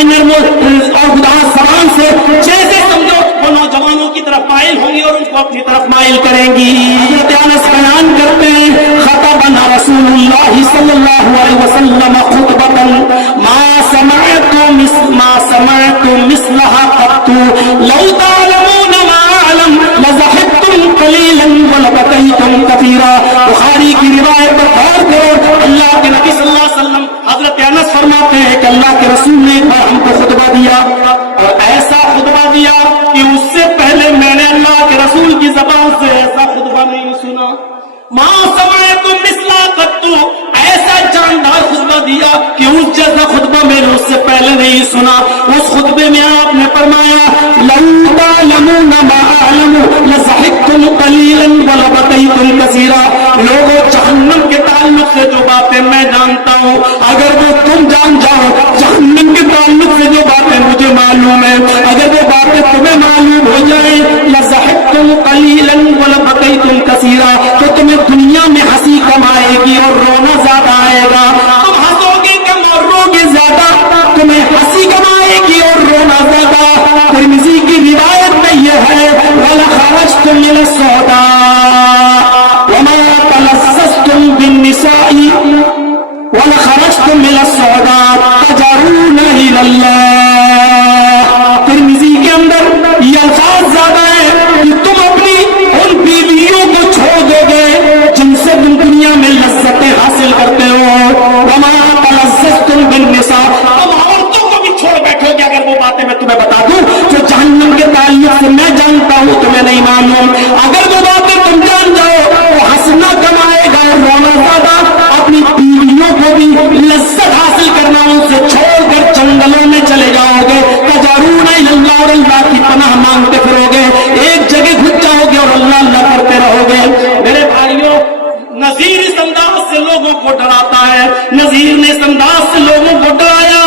اپنے نرم اور گداز زبان سے جیسے سمجھو وہ نوجوانوں کی طرف مائل ہوں گی اور ان کو اپنی طرف مائل کریں گی. حضرت انس بیان کرتے ہیں خطبنا رسول اللہ صلی اللہ علیہ وسلم خطبۃ ما سمعت مثلها قط لو تعلمون ما اعلم لضحكتم قليلا ولبكيتم كثيرا. بخاری کی روایت پر غور کرو. اللہ کے نبی صلی اللہ علیہ وسلم حضرت انس فرماتے ہیں کہ اللہ کے رسول نے ایک بار ہم کو خطبہ دیا اور ایسا خطبہ دیا کہ اس سے پہلے میں نے اللہ کے رسول کی زبان سے ایسا خطبہ نہیں سنا. ما سمعت مثلها قط, ایسا جاندار خطبہ دیا کہ اس جیسا خطبہ میں نے اس سے پہلے نہیں سنا. اس خطبے میں آپ نے فرمایا لو تعلمون ما اعلم لضحكتم قليلا ولبكيتم كثيرا. لوگوں, جہنم کے تعلق سے جو باتیں میں جانتا ہوں اگر وہ تم جان جاؤ, جہنم کے تعلق سے جو باتیں مجھے معلوم ہے اگر وہ باتیں تمہیں معلوم ہو جائیں لضحكتم قليلا ولبكيتم كثيرا, تو تمہیں دنیا میں ہنسی کم آئے گی اور رونا زیادہ آئے گا. تم ہنسو گے کم اور رو گے زیادہ, تمہیں ہنسی کم آئے گی اور رونا زیادہ. ترمذی کی روایت میں یہ ہے وَلَخَرَجْتُمْ مِنَ السَّوْدَاءِ وَمَا تَلَسَّسْتُمْ بِالنِّسَاءِ وَلَخَرَجْتُمْ مِنَ السَّوْدَاءِ تَجَرُونَ إِلَى اللَّهِ. ترمذی کے اندر یہ الفاظ زیادہ ہے کہ تم اپنی ان بیویوں کو چھوڑ دو گے جن سے تم دنیا میں لذتیں حاصل کرتے ہو. وَمَا تَلَسَّسْتُمْ بِالنِّسَاءِ, تم عورتوں کو بھی چھوڑ بیٹھو گے. اگر وہ باتیں میں تمہیں بتا دوں جو جہنم کے تعلق سے میں جانتا ہوں تمہیں نہیں معلوم, اگر وہ باتیں تم جان جاؤ تو ہنسنا کمائے گا اور رونا زیادہ. اپنی بیویوں کو بھی لذت حاصل کرنا ان سے چھوڑ کر جنگلوں میں چلے جاؤ گے. تجارون الی اللہ, اور اللہ کی پناہ مانگتے پھرو گے. ایک جگہ گھس جاؤ گے اور اللہ اللہ کرتے رہو گے. میرے بھائیوں, نذیر اس انداز سے لوگوں کو ڈراتا ہے. نذیر نے اس انداز سے لوگوں کو ڈرایا.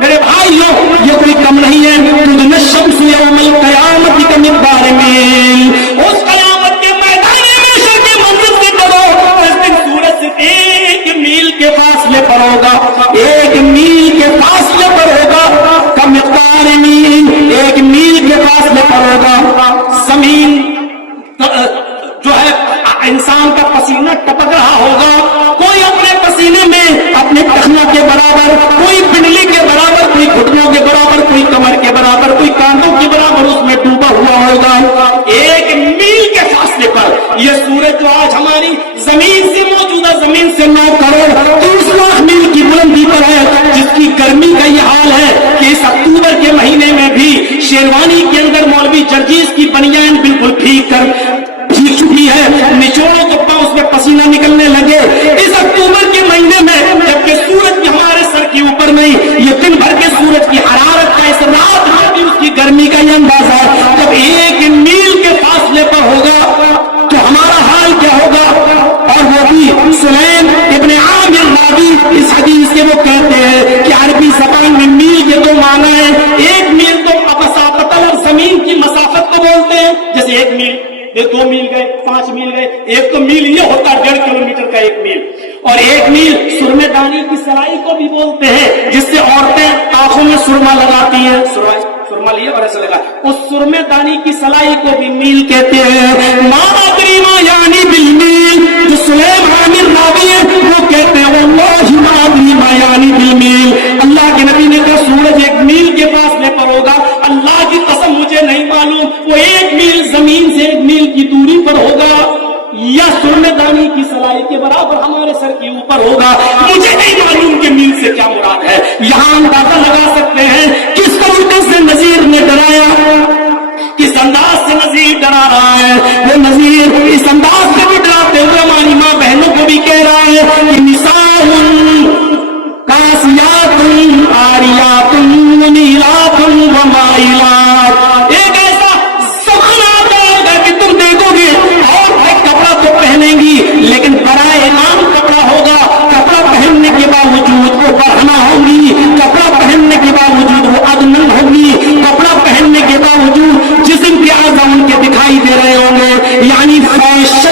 میرے بھائیوں, یہ کوئی کم نہیں ہے. تدن الشمس یوم القیامت کمقدار میل, اس قیامت کے میدان محشر کے منظر سے ڈرو. اس دن سورج سے 1 میل کے فاصلے پر ہوگا, 1 میل کے فاصلے پر ہوگا. کمقدار میل, 1 میل کے فاصلے پر ہوگا. زمین جو ہے انسان کا پسینہ ٹپک رہا ہوگا. کوئی اپنے پسینے میں اپنے ٹخنوں کے برابر, کوئی پنڈلی کے برابر, کوئی گھٹنوں کے برابر, کوئی کمر کے برابر, کوئی کاندھوں کے برابر اس میں ڈوبا ہوا ہوگا. 1 میل کے فاصلے پر یہ سورج جو آج ہماری زمین سے, موجودہ زمین سے 9 کروڑ 30 لاکھ میل کی بلندی پر ہے, جس کی گرمی کا یہ حال ہے کہ اس اکتوبر کے مہینے میں بھی شیروانی کے اندر مولوی جرجیز کی بنیان بالکل بھیگ چکی ہے. نچوڑوں تو اس میں پسینہ نکلنے لگے اس اکتوبر کے مہینے میں, جبکہ سورج بھی ہمارے سر کے اوپر نہیں. یہ دن بھر کے سورج کی حرارت کا, اس رات میں بھی اس کی گرمی کا یہ اندازہ ہے. جب 1 میل کے فاصلے پر ہوگا تو ہمارا حال کیا ہوگا. اور وہ بھی سلیم ابن عامر راوی اس حدیث کے وہ کہتے ہیں کہ عربی زبان میں میل کے 2 معنی ہیں. 1 میل تو مسافت اور زمین کی مسافت کو بولتے ہیں, جیسے 1 میل, 2 میل گئے, 5 میل گئے. ایک تو میل یہ ہوتا ہے 1.5 کلومیٹر کا 1 میل, اور 1 میل سرمے دانی کی سلائی کو بھی بولتے ہیں, جس سے عورتیں آنکھوں میں سرما لگاتی ہیں. سرما لیا اور ایسا لگا, اس سرمے دانی کی سلائی کو بھی میل کہتے ہیں. ما ادری ما یعنی بالمیل, جو سلیم عامر راوی ہے وہ کہتے ہیں واللہ ما ادری ما یعنی بالمیل. اللہ کے نبی نے کہا سورج 1 میل کے فاصلے پر ہوگا. اللہ کی قسم مجھے نہیں معلوم وہ 1 میل زمین سے 1 میل کی دوری پر ہوگا یا سرمے دانی کی سلائی کے برابر ہمارے سر کے اوپر ہوگا. مجھے نہیں معلوم کہ میل سے کیا مراد ہے. یہاں اندازہ لگا سکتے ہیں کس طریقے سے نذیر نے ڈرایا, کس انداز سے نذیر ڈرا رہا ہے. وہ نذیر اس انداز سے بھی ڈراتے ہوئے ہماری ماں بہنوں کو بھی کہہ رہا ہے کہ نساء کاسیات عاریات منیرات ومائلات. ایک ایسا زمانہ آئے گا کہ تم دیکھو گے اور کپڑا تو پہنیں گی لیکن برائے نام کپڑا ہوگا. کپڑا پہننے کے باوجود وہ برہنہ ہوگی, کپڑا پہننے کے باوجود وہ ادمن ہوگی, کپڑا پہننے کے باوجود جسم کے اعضاء ان کے دکھائی دے رہے ہوں گے. یعنی فیشن